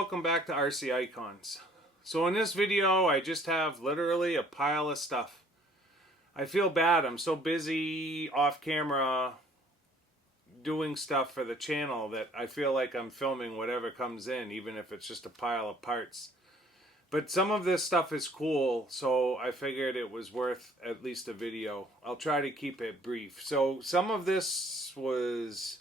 welcome back to RCIcons. So in this video I just have literally a pile of stuff. I feel bad, I'm so busy off camera doing stuff for the channel that I feel like I'm filming whatever comes in, even if it's just a pile of parts. But some of this stuff is cool, so I figured it was worth at least a video. I'll try to keep it brief. So some of this was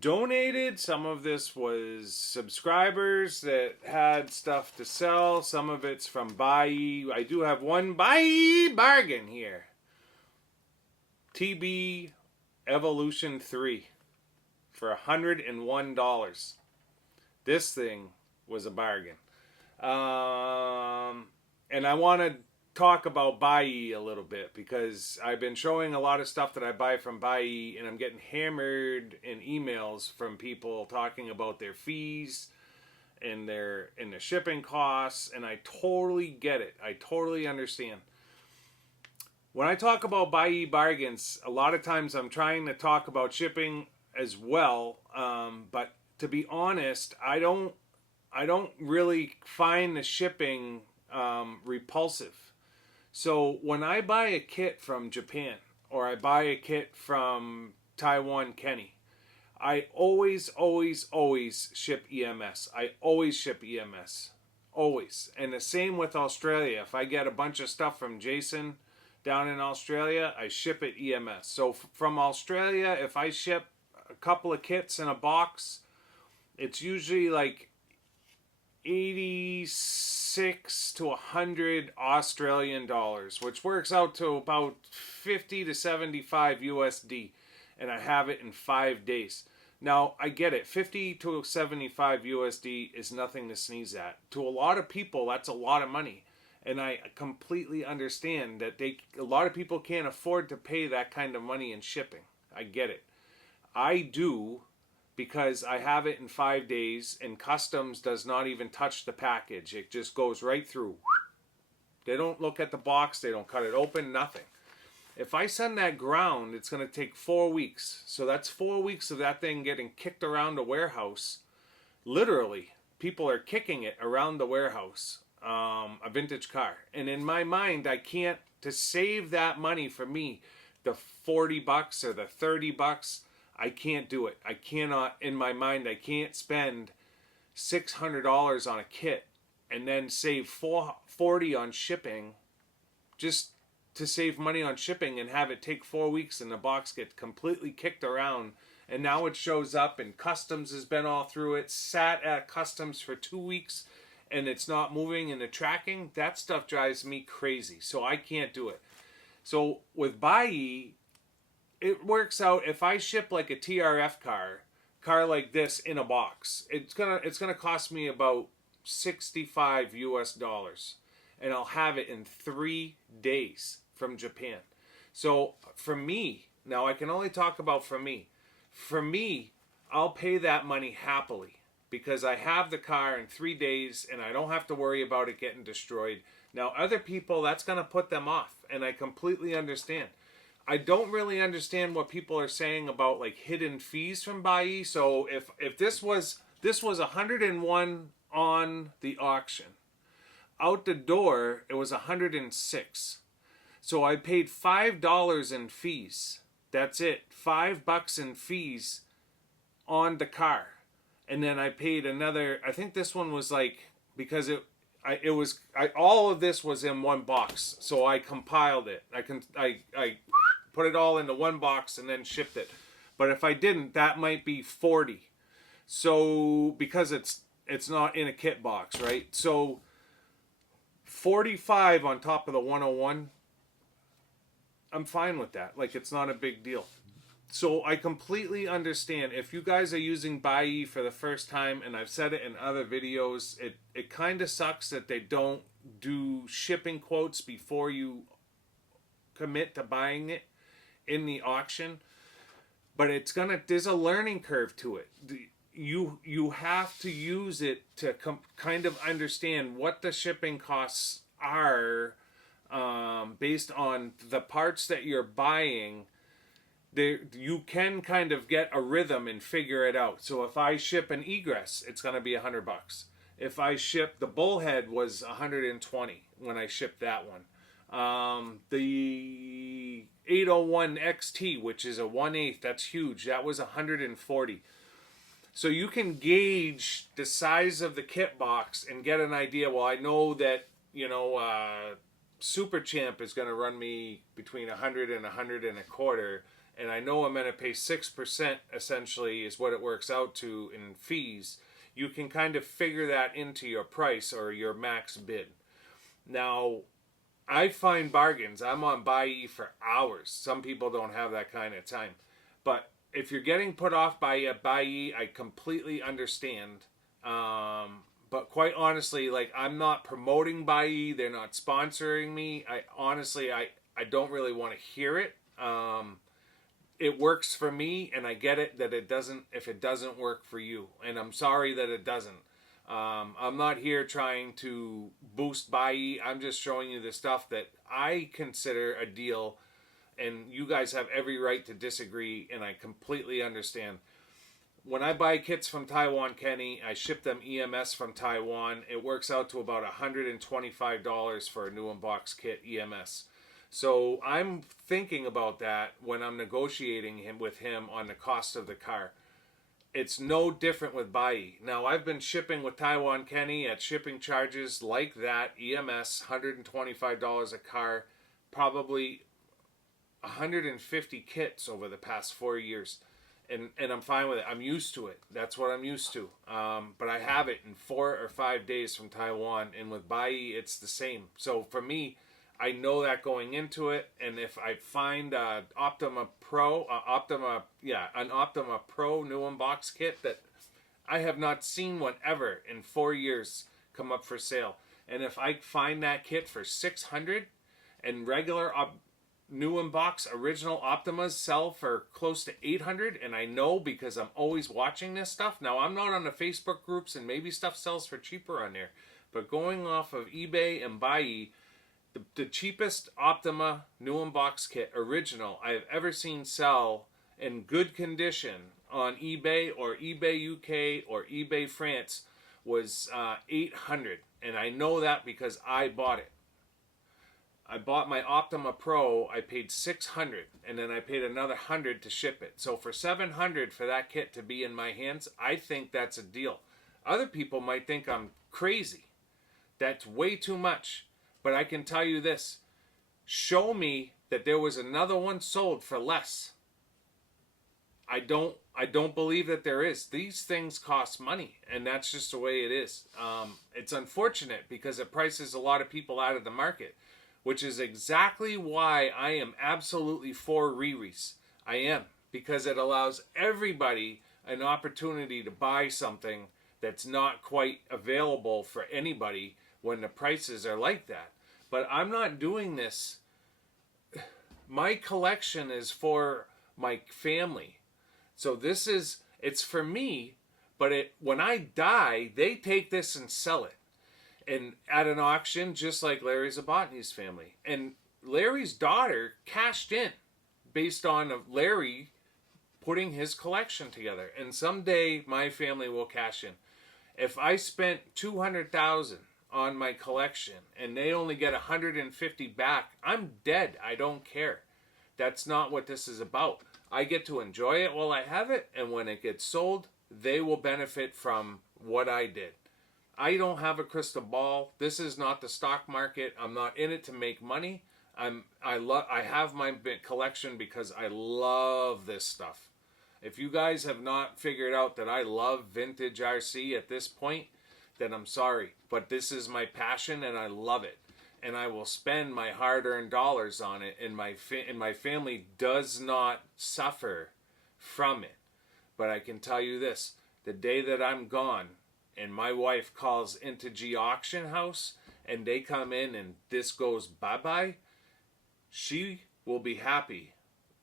donated, some of this was subscribers that had stuff to sell, some of it's from Buyee. I do have one Buyee bargain here. TB Evolution 3 for $101. This thing was a bargain. And I want to talk about Buyee a little bit because I've been showing a lot of stuff that I buy from Buyee, and I'm getting hammered in emails from people talking about their fees and the shipping costs, and I totally get it. I totally understand. When I talk about Buyee bargains, a lot of times I'm trying to talk about shipping as well, but to be honest, I don't really find the shipping repulsive. So when I buy a kit from Japan or I buy a kit from Taiwan, Kenny, I always ship EMS. I always ship EMS. Always. And the same with Australia. If I get a bunch of stuff from Jason down in Australia, I ship it EMS. So from Australia, if I ship a couple of kits in a box, it's usually like 86 to 100 Australian dollars, which works out to about 50 to 75 USD, and I have it in 5 days. Now, I get it. 50 to 75 USD is nothing to sneeze at. To a lot of people, that's a lot of money. And I completely understand that a lot of people can't afford to pay that kind of money in shipping. I get it. I do, because I have it in 5 days, and customs does not even touch the package. It just goes right through. They don't look at the box. They don't cut it open. Nothing. If I send that ground, it's going to take 4 weeks. So that's 4 weeks of that thing getting kicked around the warehouse. Literally, people are kicking it around the warehouse. A vintage car. And in my mind, I can't, to save that money for me, the $40 or the $30, I can't do it. I cannot, in my mind, I can't spend $600 on a kit and then save $40 on shipping just to save money on shipping and have it take 4 weeks and the box get completely kicked around. And now it shows up and customs has been all through it, sat at customs for 2 weeks, and it's not moving in the tracking. That stuff drives me crazy. So I can't do it. So with Buyee, it works out. If I ship like a TRF car like this in a box, it's gonna cost me about 65 US dollars, and I'll have it in 3 days from Japan. So for me, now I can only talk about for me. For me, I'll pay that money happily because I have the car in 3 days and I don't have to worry about it getting destroyed. Now other people, that's gonna put them off, and I completely understand. I don't really understand what people are saying about like hidden fees from Buyee. So if this was 101 on the auction, out the door it was 106. So I paid $5 in fees. That's it, $5 in fees on the car, and then I paid another. I think this one was like, because all of this was in one box, so I compiled it. I put it all into one box and then shipped it. But if I didn't, that might be 40. So because it's not in a kit box, right? So 45 on top of the 101, I'm fine with that. Like, it's not a big deal. So I completely understand if you guys are using Buyee for the first time, and I've said it in other videos, it kind of sucks that they don't do shipping quotes before you commit to buying it in the auction. But there's a learning curve to it. You have to use it to kind of understand what the shipping costs are based on the parts that you're buying you can kind of get a rhythm and figure it out. So if I ship an egress, it's going to be $100. If I ship the bullhead was 120 when I shipped that one. The 801 XT, which is a 1/8, that's huge. That was 140. So you can gauge the size of the kit box and get an idea. Well, I know that, Super Champ is going to run me between 100 and 100 and a quarter, and I know I'm going to pay 6% essentially is what it works out to in fees. You can kind of figure that into your price or your max bid. Now, I find bargains. I'm on Buyee for hours. Some people don't have that kind of time. But if you're getting put off by a Buyee, I completely understand. But quite honestly, like, I'm not promoting Buyee. They're not sponsoring me. I don't really want to hear it. It works for me, and I get it that it doesn't if it doesn't work for you. And I'm sorry that it doesn't. I'm not here trying to boost Buyee. I'm just showing you the stuff that I consider a deal, and you guys have every right to disagree, and I completely understand. When I buy kits from Taiwan Kenny, I ship them EMS from Taiwan. It works out to about $125 for a new unbox kit EMS. So I'm thinking about that when I'm negotiating with him on the cost of the car. It's no different with Buyee. Now, I've been shipping with Taiwan Kenny at shipping charges like that, EMS, $125 a car, probably 150 kits over the past 4 years. And I'm fine with it. I'm used to it. That's what I'm used to. But I have it in 4 or 5 days from Taiwan. And with Buyee, it's the same. So for me, I know that going into it. And if I find an Optima Pro new unbox kit that I have not seen one ever in 4 years come up for sale. And if I find that kit for $600 and regular new unbox original Optimas sell for close to $800, and I know because I'm always watching this stuff. Now, I'm not on the Facebook groups, and maybe stuff sells for cheaper on there, but going off of eBay and Buyee, the cheapest Optima new unbox kit original I have ever seen sell in good condition on eBay or eBay UK or eBay France was $800, and I know that because I bought it. I bought my Optima Pro, I paid $600, and then I paid another $100 to ship it. So for $700 for that kit to be in my hands, I think that's a deal. Other people might think I'm crazy. That's way too much. But I can tell you this. Show me that there was another one sold for less. I don't believe that there is. These things cost money, and that's just the way it is. It's unfortunate because it prices a lot of people out of the market, which is exactly why I am absolutely for re-release. I am, because it allows everybody an opportunity to buy something that's not quite available for anybody when the prices are like that. But I'm not doing this. My collection is for my family. So it's for me, but when I die, they take this and sell it. And at an auction, just like Larry Zabotny's family. And Larry's daughter cashed in based on Larry putting his collection together. And someday my family will cash in. If I spent $200,000 on my collection and they only get $150 back, I'm dead. I don't care. That's not what this is about. I get to enjoy it while I have it, and when it gets sold, they will benefit from what I did. I don't have a crystal ball. This is not the stock market. I'm not in it to make money. I have my collection because I love this stuff. If you guys have not figured out that I love vintage RC at this point, then I'm sorry. But this is my passion, and I love it. And I will spend my hard-earned dollars on it, and my family does not suffer from it. But I can tell you this, the day that I'm gone, and my wife calls into G Auction House, and they come in and this goes bye-bye, she will be happy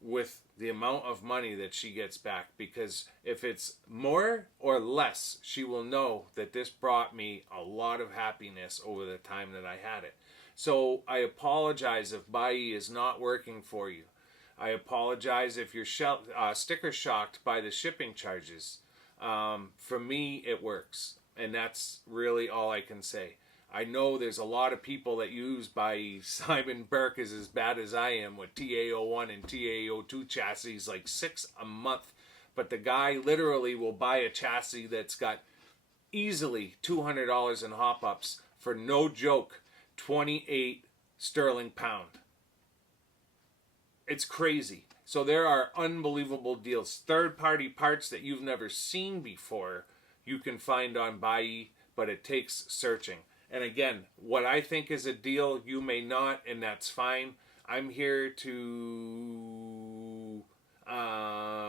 with the amount of money that she gets back, because if it's more or less, she will know that this brought me a lot of happiness over the time that I had it. So I apologize if Buyee is not working for you. I apologize if you're sticker shocked by the shipping charges. For me, it works. And that's really all I can say. I know there's a lot of people that use Buyee. Simon Burke is as bad as I am with TA01 and TA02 chassis, like 6 a month. But the guy literally will buy a chassis that's got easily $200 in hop-ups for, no joke, 28 sterling pound. It's crazy. So there are unbelievable deals. Third-party parts that you've never seen before you can find on Buyee, but it takes searching. And again, what I think is a deal, you may not, and that's fine. I'm here to...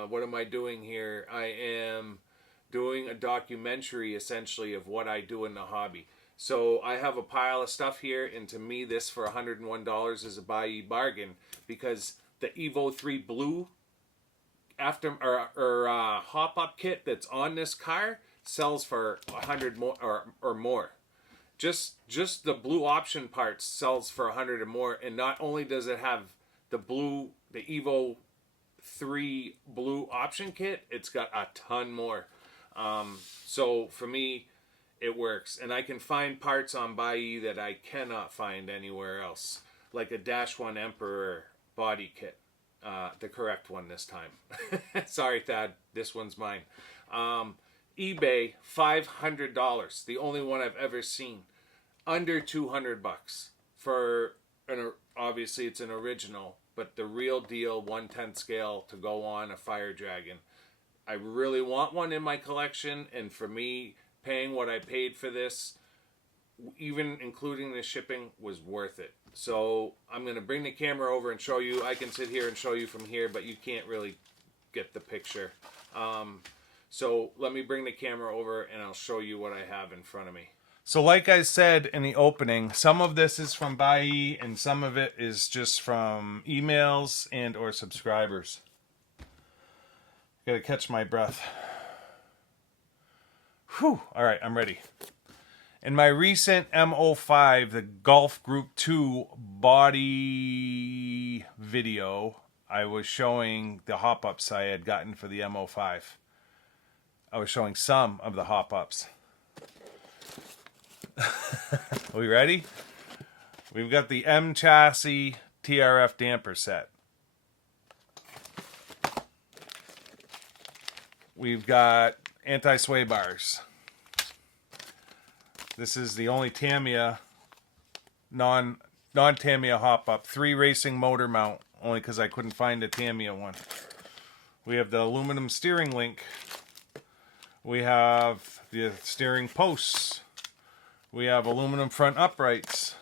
what am I doing here? I am doing a documentary, essentially, of what I do in the hobby. So I have a pile of stuff here, and to me, this for $101 is a Buyee bargain, because the Evo 3 Blue hop-up kit that's on this car sells for $100 more or more. Just the blue option parts sells for $100 or more, and not only does it have the Evo 3 blue option kit, it's got a ton more. So for me, it works, and I can find parts on Buyee that I cannot find anywhere else, like a Dash 1 Emperor body kit, the correct one this time. Sorry, Thad, this one's mine. eBay, $500, the only one I've ever seen. Under $200 for obviously it's an original, but the real deal 1/10 scale to go on a Fire Dragon. I really want one in my collection, and for me, paying what I paid for this, even including the shipping, was worth it. So I'm going to bring the camera over and show you. I can sit here and show you from here, but you can't really get the picture. So let me bring the camera over and I'll show you what I have in front of me. So like I said in the opening, some of this is from Buyee and some of it is just from emails and or subscribers. Gotta catch my breath. Whew. All right, I'm ready. In my recent M05, the Golf Group 2 body video, I was showing the hop-ups I had gotten for the M05. I was showing some of the hop-ups. Are we ready? We've got the M chassis TRF damper set. We've got anti-sway bars. This is the only Tamiya non-Tamiya hop-up. 3 racing motor mount, only because I couldn't find a Tamiya one. We have the aluminum steering link. We have the steering posts. We have aluminum front uprights.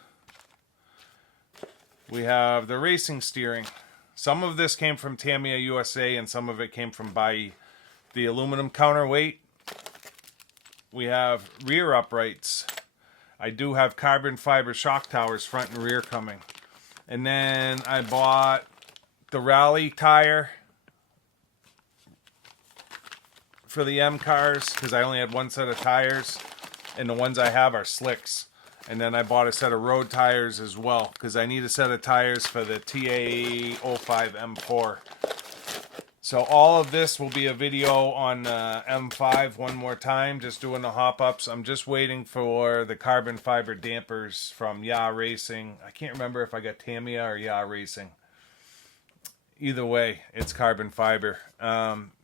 We have the racing steering. Some of this came from Tamiya USA and some of it came from Buyee. The aluminum counterweight. We have rear uprights. I do have carbon fiber shock towers front and rear coming. And then I bought the rally tire for the M cars because I only had one set of tires and the ones I have are slicks. And then I bought a set of road tires as well because I need a set of tires for the TA05 M4. So all of this will be a video on M5 one more time, just doing the hop-ups. I'm just waiting for the carbon fiber dampers from Ya Racing. I can't remember if I got Tamiya or Ya Racing. Either way, it's carbon fiber.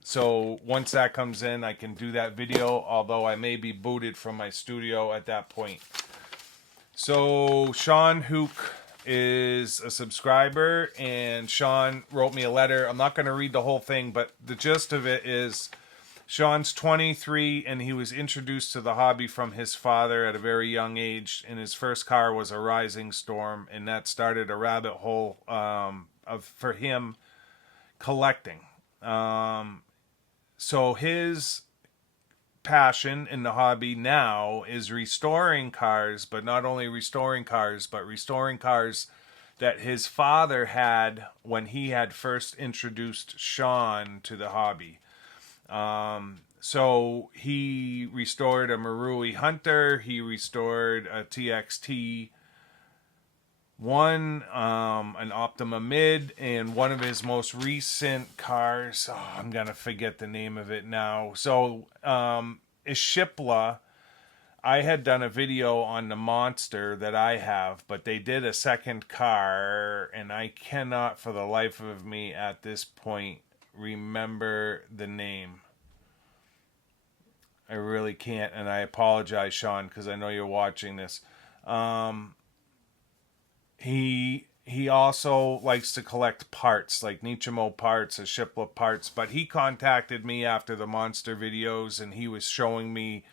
So once that comes in, I can do that video, although I may be booted from my studio at that point. So Sean Hook is a subscriber, and Sean wrote me a letter. I'm not going to read the whole thing, but the gist of it is Sean's 23, and he was introduced to the hobby from his father at a very young age, and his first car was a Rising Storm, and that started a rabbit hole for him collecting. So his passion in the hobby now is restoring cars, but not only restoring cars, but restoring cars that his father had when he had first introduced Sean to the hobby. So he restored a Marui Hunter, he restored a TXT One, an Optima Mid, and one of his most recent cars. Oh, I'm gonna forget the name of it now. So, Ishipla. I had done a video on the Monster that I have, but they did a second car, and I cannot for the life of me at this point remember the name. I really can't, and I apologize, Sean, because I know you're watching this. He also likes to collect parts, like Nichimo parts, Ashipla parts, but he contacted me after the Monster videos, and he was showing me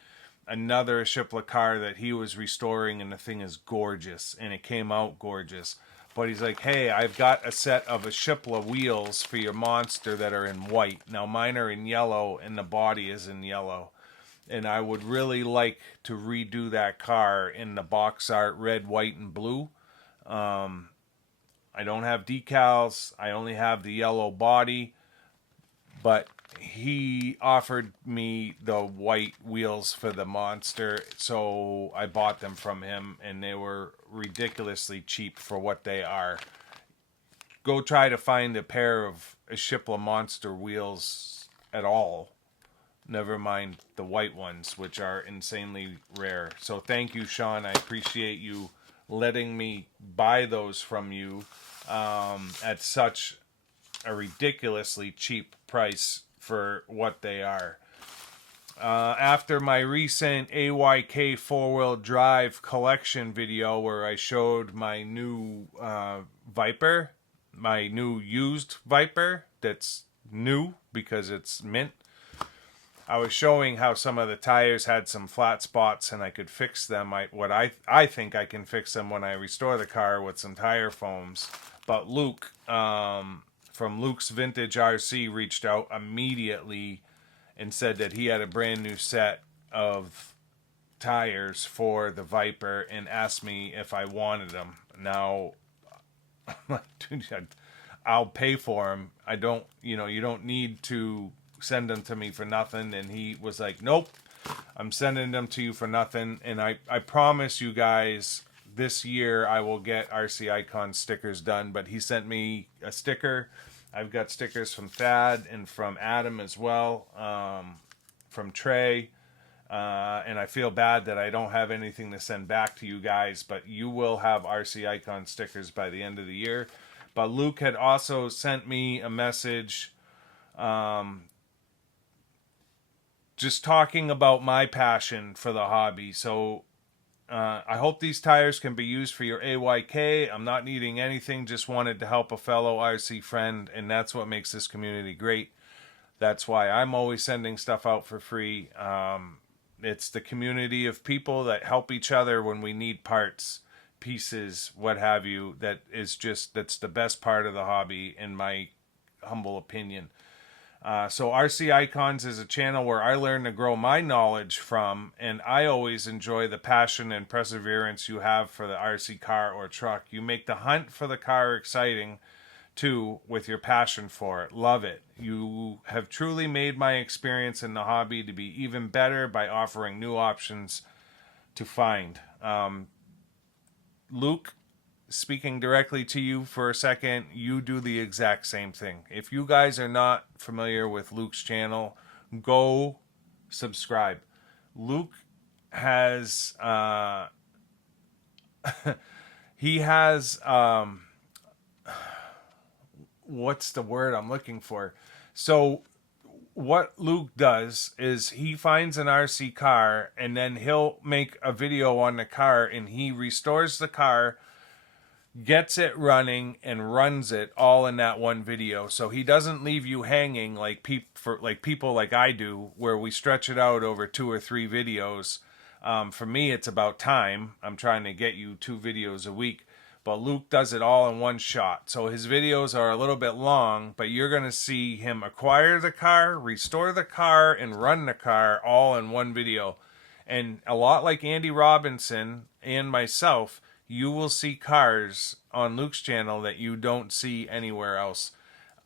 another Ashipla car that he was restoring, and the thing is gorgeous, and it came out gorgeous. But he's like, hey, I've got a set of Ashipla wheels for your Monster that are in white. Now mine are in yellow, and the body is in yellow. And I would really like to redo that car in the box art red, white, and blue. I don't have decals. I only have the yellow body. But he offered me the white wheels for the Monster, so I bought them from him, and they were ridiculously cheap for what they are. Go try to find a pair of Ashipla Monster wheels at all. Never mind the white ones, which are insanely rare. So thank you, Sean. I appreciate you letting me buy those from you at such a ridiculously cheap price for what they are. After my recent AYK four-wheel drive collection video where I showed my new Viper, my new used Viper that's new because it's mint, I was showing how some of the tires had some flat spots and I could fix them. I think I can fix them when I restore the car with some tire foams. But Luke from Luke's Vintage RC reached out immediately and said that he had a brand new set of tires for the Viper and asked me if I wanted them. Now, dude, I'll pay for them. I don't, you don't need to send them to me for nothing. And he was like, nope, I'm sending them to you for nothing. And I promise you guys, this year I will get RCIcons stickers done. But he sent me a sticker. I've got stickers from Thad and from Adam as well, from Trey. And I feel bad that I don't have anything to send back to you guys, but you will have RCIcon stickers by the end of the year. But Luke had also sent me a message just talking about my passion for the hobby. So I hope these tires can be used for your AYK. I'm not needing anything, just wanted to help a fellow RC friend, and that's what makes this community great. That's why I'm always sending stuff out for free. It's the community of people that help each other when we need parts, pieces, what have you. That's the best part of the hobby, in my humble opinion. So RCIcons is a channel where I learn to grow my knowledge from, and I always enjoy the passion and perseverance you have for the RC car or truck. You make the hunt for the car exciting, too, with your passion for it. Love it. You have truly made my experience in the hobby to be even better by offering new options to find. Luke, speaking directly to you for a second, you do the exact same thing. If you guys are not familiar with Luke's channel, go subscribe. Luke has he has what's the word I'm looking for? So what Luke does is he finds an RC car, and then he'll make a video on the car, and he restores the car, gets it running, and runs it all in that one video. So he doesn't leave you hanging like people like I do, where we stretch it out over 2 or 3 videos. For me, it's about time. I'm trying to get you 2 videos a week. But Luke does it all in one shot. So his videos are a little bit long, but you're going to see him acquire the car, restore the car, and run the car all in one video. And a lot like Andy Robinson and myself, you will see cars on Luke's channel that you don't see anywhere else.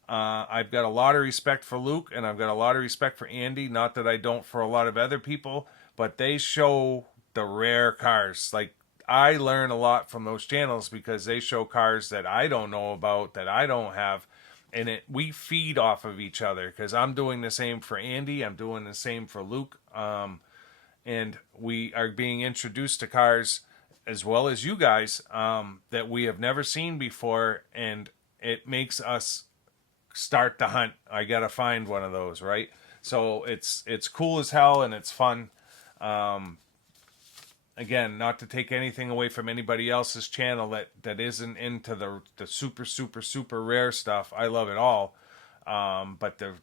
I've got a lot of respect for Luke, and I've got a lot of respect for Andy. Not that I don't for a lot of other people, but they show the rare cars. Like, I learn a lot from those channels because they show cars that I don't know about, that I don't have, and we feed off of each other, because I'm doing the same for Andy, I'm doing the same for Luke, and we are being introduced to cars as well as you guys, that we have never seen before, and it makes us start the hunt. I gotta find one of those, right? So it's cool as hell, and it's fun. Again, not to take anything away from anybody else's channel that isn't into the super, super, super rare stuff. I love it all. But the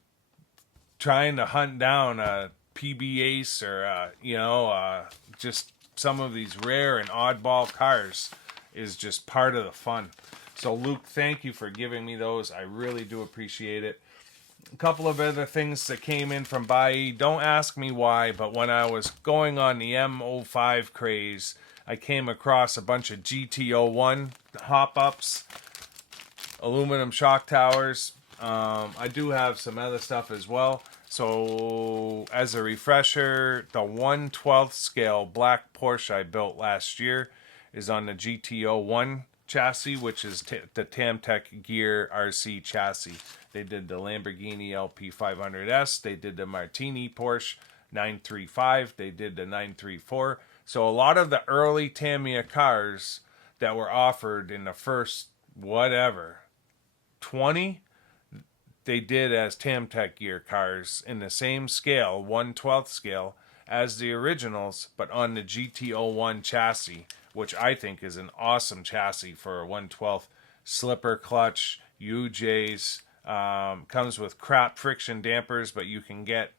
trying to hunt down a PB Ace or, just some of these rare and oddball cars is just part of the fun. So, Luke, thank you for giving me those. I really do appreciate it. A couple of other things that came in from Buyee. Don't ask me why, but when I was going on the M05 craze, I came across a bunch of GT01 hop-ups, aluminum shock towers. I do have some other stuff as well. So, as a refresher, the 1/12 scale black Porsche I built last year is on the GT01 chassis, which is the Tamtec Gear RC chassis. They did the Lamborghini LP500S. They did the Martini Porsche 935. They did the 934. So a lot of the early Tamiya cars that were offered in the first, 20, they did as Tamtec Gear cars in the same scale, 1/12 scale, as the originals, but on the GT01 chassis, which I think is an awesome chassis for a 1/12 slipper clutch, UJs. Comes with crap friction dampers, but you can get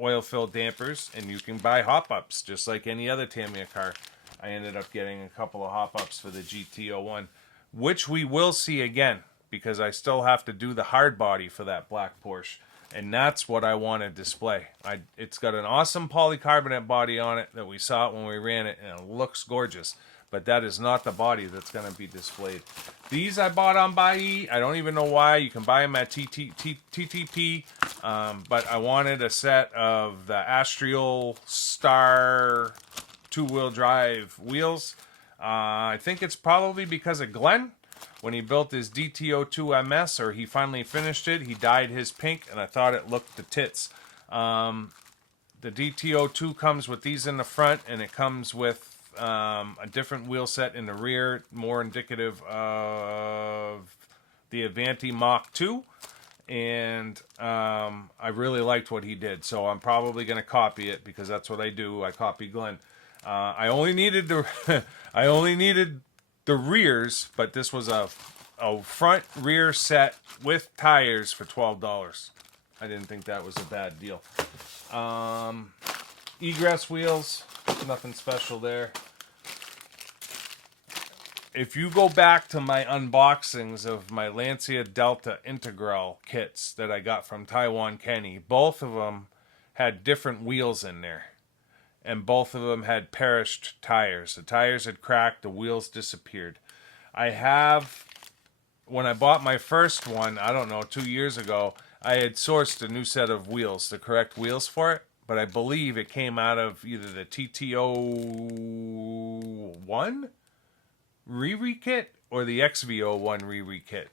oil-filled dampers, and you can buy hop-ups just like any other Tamiya car. I ended up getting a couple of hop-ups for the GT01, which we will see again, because I still have to do the hard body for that black Porsche, and that's what I want to display. It's got an awesome polycarbonate body on it that we saw it when we ran it, and it looks gorgeous. But that is not the body that's going to be displayed. These I bought on Buyee. I don't even know why. You can buy them at TTP. But I wanted a set of the Astrial Star two-wheel drive wheels. I think it's probably because of Glenn. When he built his DTO2 MS, or he finally finished it, he dyed his pink, and I thought it looked the tits. The DTO2 comes with these in the front, and it comes with a different wheel set in the rear, more indicative of the Avanti Mach 2, and I really liked what he did, so I'm probably going to copy it, because that's what I do. I copy Glenn. I only needed the rears, but this was a front rear set with tires for $12. I didn't think that was a bad deal. Egress wheels, nothing special there. If you go back to my unboxings of my Lancia Delta Integral kits that I got from Taiwan Kenny, both of them had different wheels in there. And both of them had perished tires. The tires had cracked, the wheels disappeared. When I bought my first one, 2 years ago, I had sourced a new set of wheels, the correct wheels for it. But I believe it came out of either the TTO1 Riri kit or the XV01 Riri kit.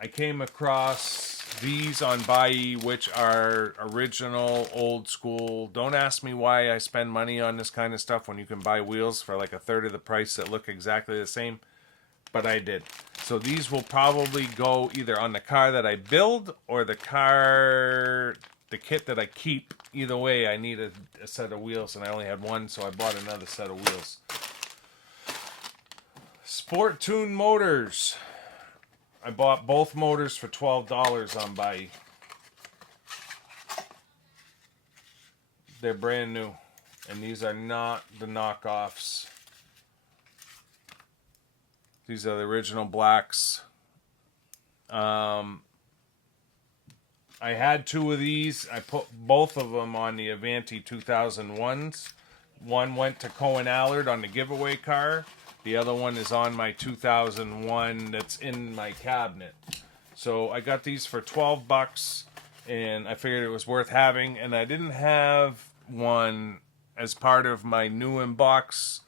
I came across these on Buyee, which are original, old school. Don't ask me why I spend money on this kind of stuff when you can buy wheels for like a third of the price that look exactly the same. But I did. So these will probably go either on the car that I build or the kit that I keep. Either way, I need a set of wheels, and I only had one, so I bought another set of wheels. Sport Tune motors. I bought both motors for $12 on Buyee. They're brand new, and these are not the knockoffs. These are the original blacks. I had two of these. I put both of them on the Avanti 2001s. One went to Cohen Allard on the giveaway car. The other one is on my 2001 that's in my cabinet. So I got these for $12, and I figured it was worth having. And I didn't have one as part of my new in-box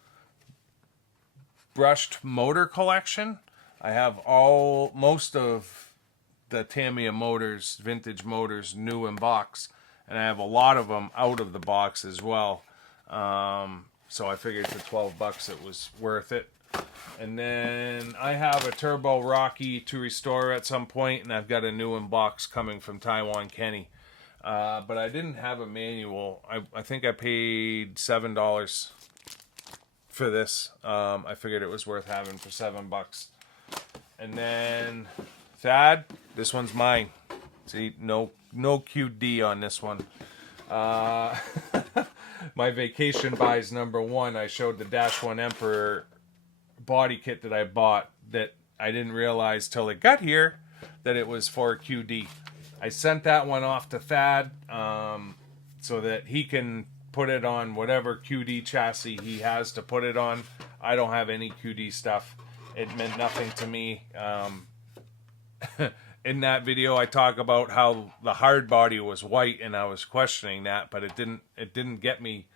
brushed motor collection. I have most of the Tamiya motors, vintage motors, new in box, and I have a lot of them out of the box as well. So I figured for $12 it was worth it. And then I have a Turbo Rocky to restore at some point, and I've got a new in box coming from Taiwan Kenny. But I didn't have a manual. I think I paid $7 for this. I figured it was worth having for $7. And then Thad, this one's mine. See, no QD on this one. My vacation buys #1. I showed the Dash 1 Emperor body kit that I bought that I didn't realize till it got here that it was for QD. I sent that one off to Thad so that he can put it on whatever QD chassis he has to put it on. I don't have any QD stuff. It meant nothing to me. In that video, I talk about how the hard body was white, and I was questioning that, but it didn't get me.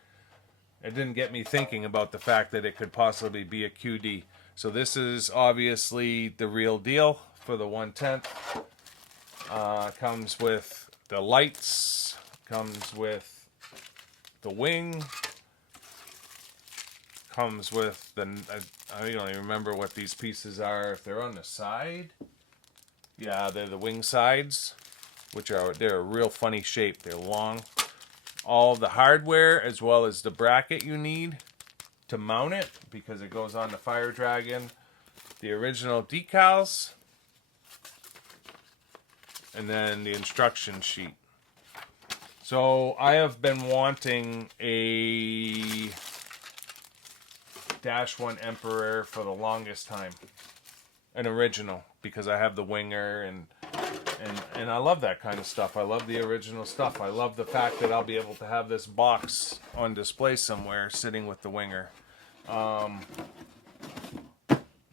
It didn't get me thinking about the fact that it could possibly be a QD. So this is obviously the real deal for the 1/10. Comes with the lights. Comes with the wing. Comes with the. I don't even remember what these pieces are. If they're on the side. Yeah, they're the wing sides, they're a real funny shape. They're long. All of the hardware as well as the bracket you need to mount it because it goes on the Fire Dragon. The original decals. And then the instruction sheet. So I have been wanting a Dash 1 Emperor for the longest time. An original, because I have the winger and I love that kind of stuff. I love the original stuff. I love the fact that I'll be able to have this box on display somewhere sitting with the winger.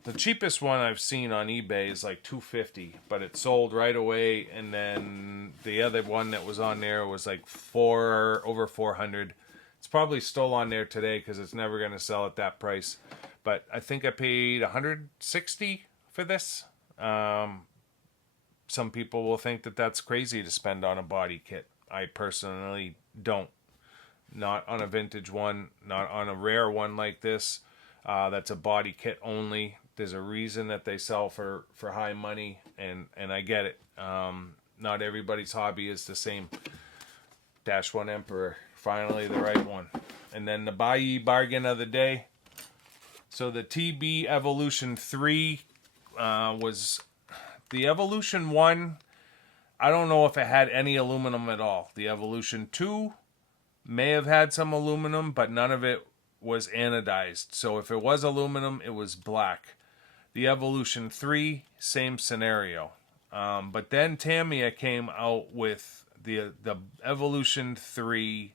The cheapest one I've seen on eBay is like $250, but it sold right away, and then the other one that was on there was like over $400. It's probably still on there today because it's never going to sell at that price. But I think I paid $160 for this. Some people will think that that's crazy to spend on a body kit. I personally don't. Not on a vintage one, not on a rare one like this. That's a body kit only. There's a reason that they sell for high money, and I get it. Not everybody's hobby is the same. Dash 1 Emperor, finally the right one. And then the Buyee bargain of the day. So the TB Evolution 3 was the Evolution 1. I don't know if it had any aluminum at all. The Evolution 2 may have had some aluminum, but none of it was anodized. So if it was aluminum, it was black. The Evolution 3, same scenario. But then Tamiya came out with the Evolution 3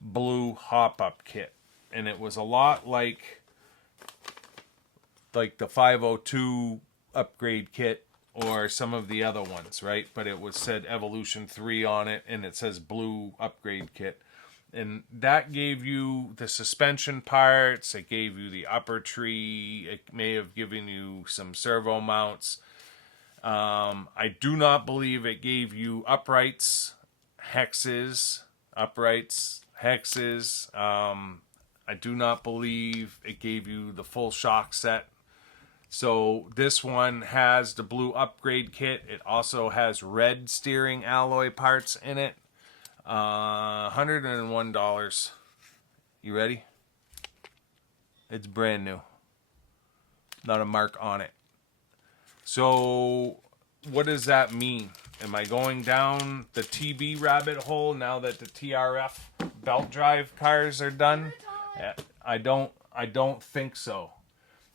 blue hop-up kit. And it was a lot like the 502 upgrade kit or some of the other ones, right? But it was said Evolution 3 on it, and it says blue upgrade kit. And that gave you the suspension parts, it gave you the upper tree, it may have given you some servo mounts. I do not believe it gave you uprights, hexes. I do not believe it gave you the full shock set. So this one has the blue upgrade kit. It also has red steering alloy parts in it. $101. You ready? It's brand new. Not a mark on it. So what does that mean? Am I going down the TB rabbit hole now that the TRF belt drive cars are done? I don't think so.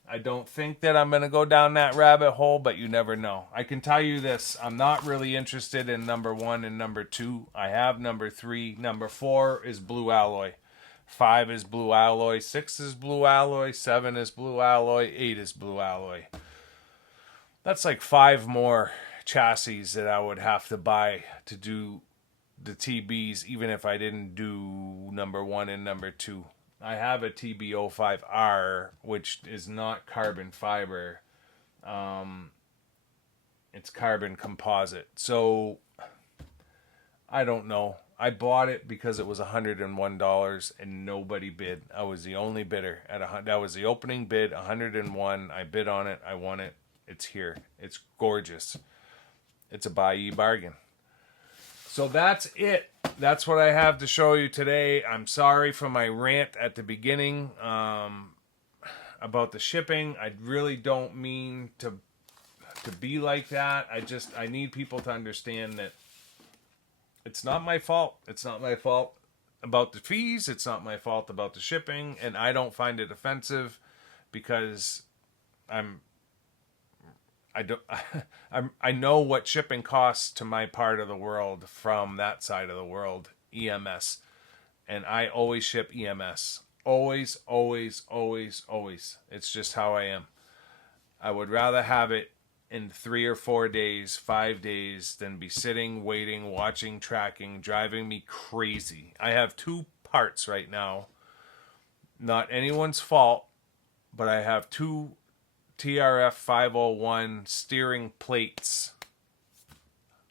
I don't think that I'm going to go down that rabbit hole, but you never know. I can tell you this. I'm not really interested in number 1 and number 2. I have number 3. Number 4 is blue alloy. 5 is blue alloy. 6 is blue alloy. 7 is blue alloy. 8 is blue alloy. That's like 5 more chassis that I would have to buy to do the TBs, even if I didn't do number 1 and number 2. I have a TB05R, which is not carbon fiber. It's carbon composite. So I don't know. I bought it because it was $101 and nobody bid. I was the only bidder that was the opening bid, 101. I bid on it. I won it. It's here. It's gorgeous. It's a Buyee bargain. So that's it. That's what I have to show you today. I'm sorry for my rant at the beginning about the shipping. I really don't mean to be like that. I need people to understand that it's not my fault. It's not my fault about the fees. It's not my fault about the shipping. And I don't find it offensive because I know what shipping costs to my part of the world from that side of the world, EMS. And I always ship EMS. Always, always, always, always. It's just how I am. I would rather have it in 3 or 4 days, 5 days, than be sitting, waiting, watching, tracking, driving me crazy. I have 2 parts right now. Not anyone's fault, but I have 2 TRF 501 steering plates.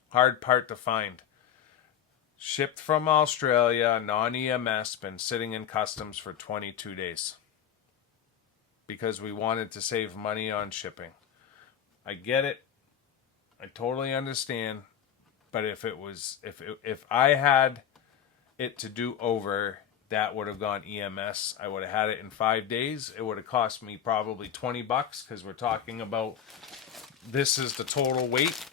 Hard part to find. Shipped from Australia, non-EMS, been sitting in customs for 22 days. Because we wanted to save money on shipping. I get it. I totally understand. But if I had it to do over, that would have gone EMS. I would have had it in 5 days. It would have cost me probably $20 because we're talking about, this is the total weight,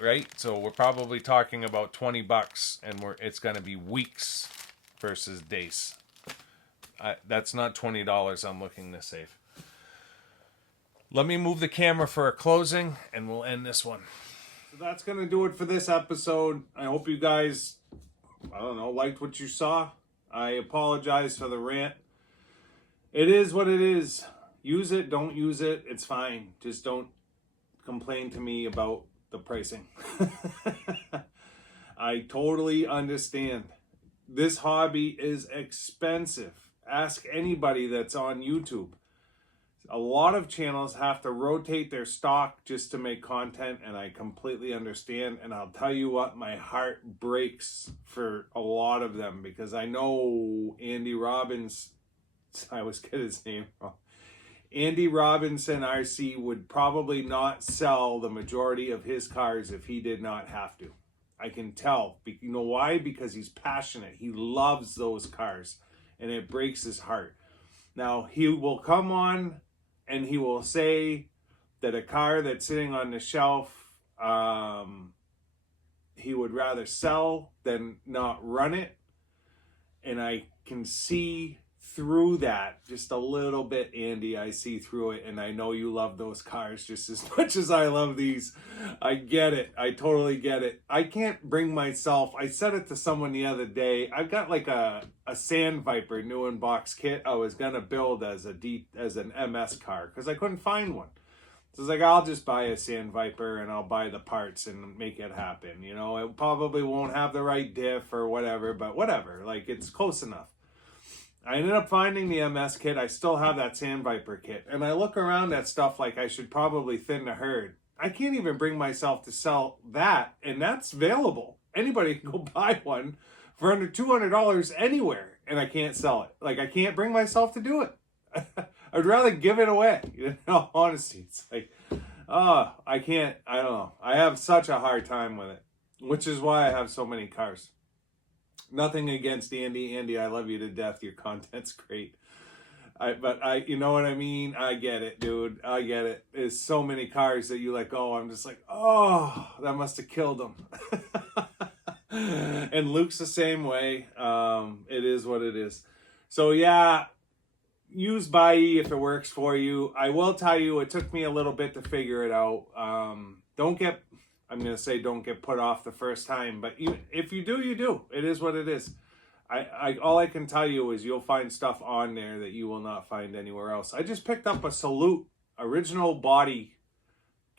right? So we're probably talking about $20 and it's going to be weeks versus days. That's not $20 I'm looking to save. Let me move the camera for a closing and we'll end this one. So that's going to do it for this episode. I hope you guys, liked what you saw. I apologize for the rant. It is what it is. Use it, don't use it. It's fine. Just don't complain to me about the pricing. I totally understand. This hobby is expensive. Ask anybody that's on YouTube. A lot of channels have to rotate their stock just to make content, and I completely understand. And I'll tell you what, my heart breaks for a lot of them because I know Andy Robbins, I always get his name wrong. Andy Robinson RC would probably not sell the majority of his cars if he did not have to. I can tell. You know why? Because he's passionate. He loves those cars, and it breaks his heart. Now, he will come on and he will say that a car that's sitting on the shelf, he would rather sell than not run it. And I can see through that just a little bit, Andy. I see through it, and I know you love those cars just as much as I love these. I get it. I totally get it. I can't bring myself. I said it to someone the other day. I've got like a Sand Viper new in box kit I was gonna build as an MS car because I couldn't find one. So it's like, I'll just buy a Sand Viper and I'll buy the parts and make it happen. You know, it probably won't have the right diff or whatever, but whatever. Like, it's close enough. I ended up finding the MS kit. I still have that Sand Viper kit. And I look around at stuff like I should probably thin the herd. I can't even bring myself to sell that. And that's available. Anybody can go buy one for under $200 anywhere. And I can't sell it. Like, I can't bring myself to do it. I'd rather give it away. In all honesty, it's like, I can't. I don't know. I have such a hard time with it. Which is why I have so many cars. Nothing against Andy. Andy, I love you to death. Your content's great. But you know what I mean? I get it, dude. I get it. There's so many cars that you let go. I'm just like, oh, that must have killed them. And Luke's the same way. It is what it is. So yeah, use Buyee if it works for you. I will tell you, it took me a little bit to figure it out. I'm going to say don't get put off the first time, but if you do, you do. It is what it is. All I can tell you is you'll find stuff on there that you will not find anywhere else. I just picked up a Salute, original body,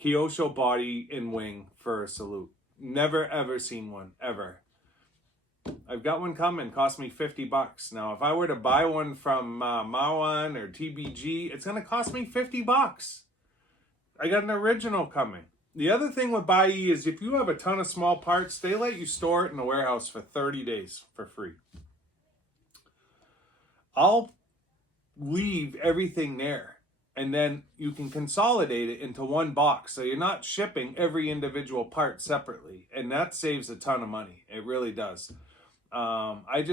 Kyosho body and wing for a Salute. Never, ever seen one, ever. I've got one coming, cost me $50. Now, if I were to buy one from Mawan or TBG, it's going to cost me $50. I got an original coming. The other thing with Buyee is if you have a ton of small parts, they let you store it in the warehouse for 30 days for free. I'll leave everything there, and then you can consolidate it into one box, so you're not shipping every individual part separately, and that saves a ton of money. It really does. I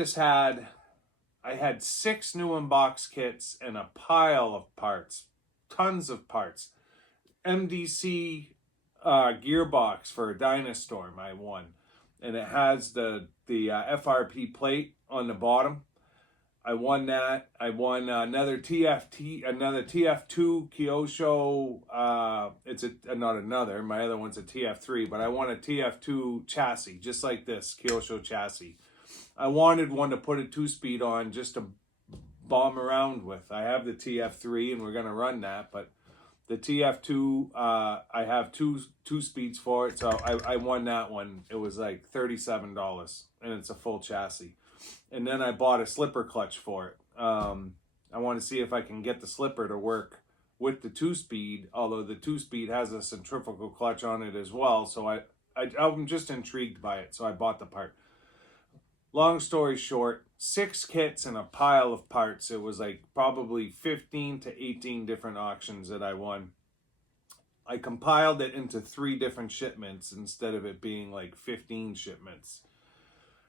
had 6 new unbox kits and a pile of parts, tons of parts. MDC gearbox for a Dynastorm I won, and it has the FRP plate on the bottom. I won that. I won another TF2 Kyosho. Not another. My other one's a TF3, but I won a TF2 chassis, just like this Kyosho chassis. I wanted one to put a 2-speed on just to bomb around with. I have the TF3, and we're gonna run that, but the TF2, I have two speeds for it, so I won that one. It was like $37, and it's a full chassis. And then I bought a slipper clutch for it. I want to see if I can get the slipper to work with the 2-speed, although the 2-speed has a centrifugal clutch on it as well. So I'm just intrigued by it, so I bought the part. Long story short, 6 kits and a pile of parts. It was like probably 15 to 18 different auctions that I won. I compiled it into 3 different shipments instead of it being like 15 shipments.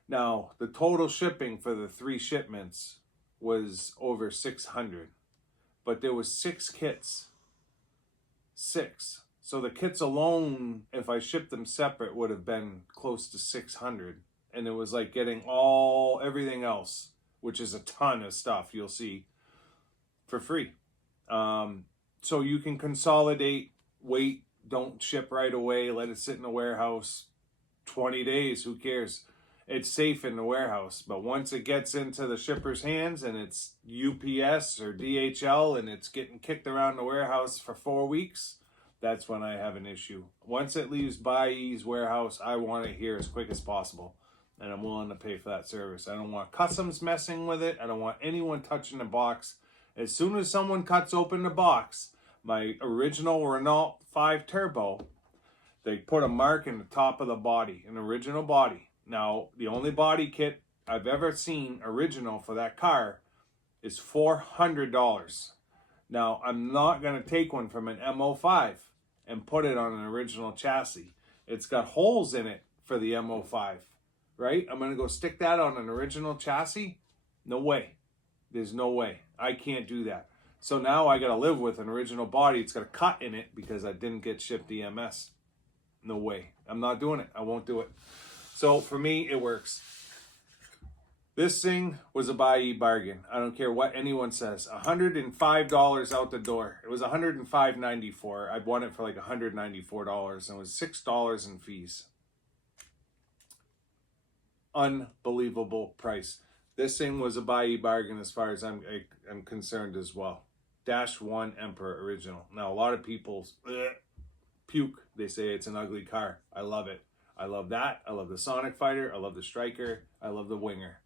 Now, the total shipping for the 3 shipments was over $600, but there was 6 kits. 6. So the kits alone, if I shipped them separate, would have been close to $600. And it was like getting everything else, which is a ton of stuff you'll see, for free. So you can consolidate, wait, don't ship right away, let it sit in the warehouse 20 days, who cares? It's safe in the warehouse, but once it gets into the shipper's hands and it's UPS or DHL and it's getting kicked around the warehouse for 4 weeks, that's when I have an issue. Once it leaves Buyee's warehouse, I want it here as quick as possible, and I'm willing to pay for that service. I don't want customs messing with it. I don't want anyone touching the box. As soon as someone cuts open the box, my original Renault 5 Turbo, they put a mark in the top of the body, an original body. Now, the only body kit I've ever seen original for that car is $400. Now, I'm not going to take one from an MO5 and put it on an original chassis. It's got holes in it for the MO5, right? I'm going to go stick that on an original chassis? No way. There's no way. I can't do that. So now I got to live with an original body. It's got a cut in it because I didn't get shipped EMS. No way. I'm not doing it. I won't do it. So for me, it works. This thing was a Buyee bargain. I don't care what anyone says. $105 out the door. It was $105.94. I bought it for like $194, and it was $6 in fees. Unbelievable price. This thing was a Buyee bargain as far as I'm concerned as well. Dash 1 Emperor original. Now, a lot of people puke. They say it's an ugly car. I love it. I love that. I love the Sonic Fighter. I love the Striker. I love the Winger.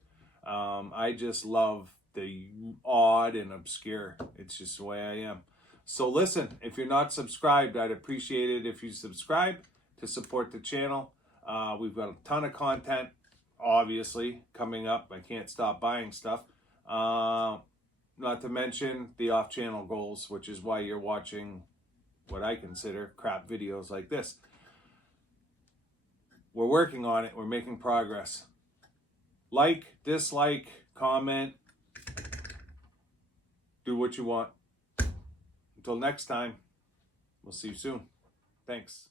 I just love the odd and obscure. It's just the way I am. So listen, if you're not subscribed, I'd appreciate it if you subscribe to support the channel. We've got a ton of content, obviously, coming up. I can't stop buying stuff. Not to mention the off-channel goals, which is why you're watching what I consider crap videos like this. We're working on it. We're making progress. Like, dislike, comment. Do what you want. Until next time, we'll see you soon. Thanks.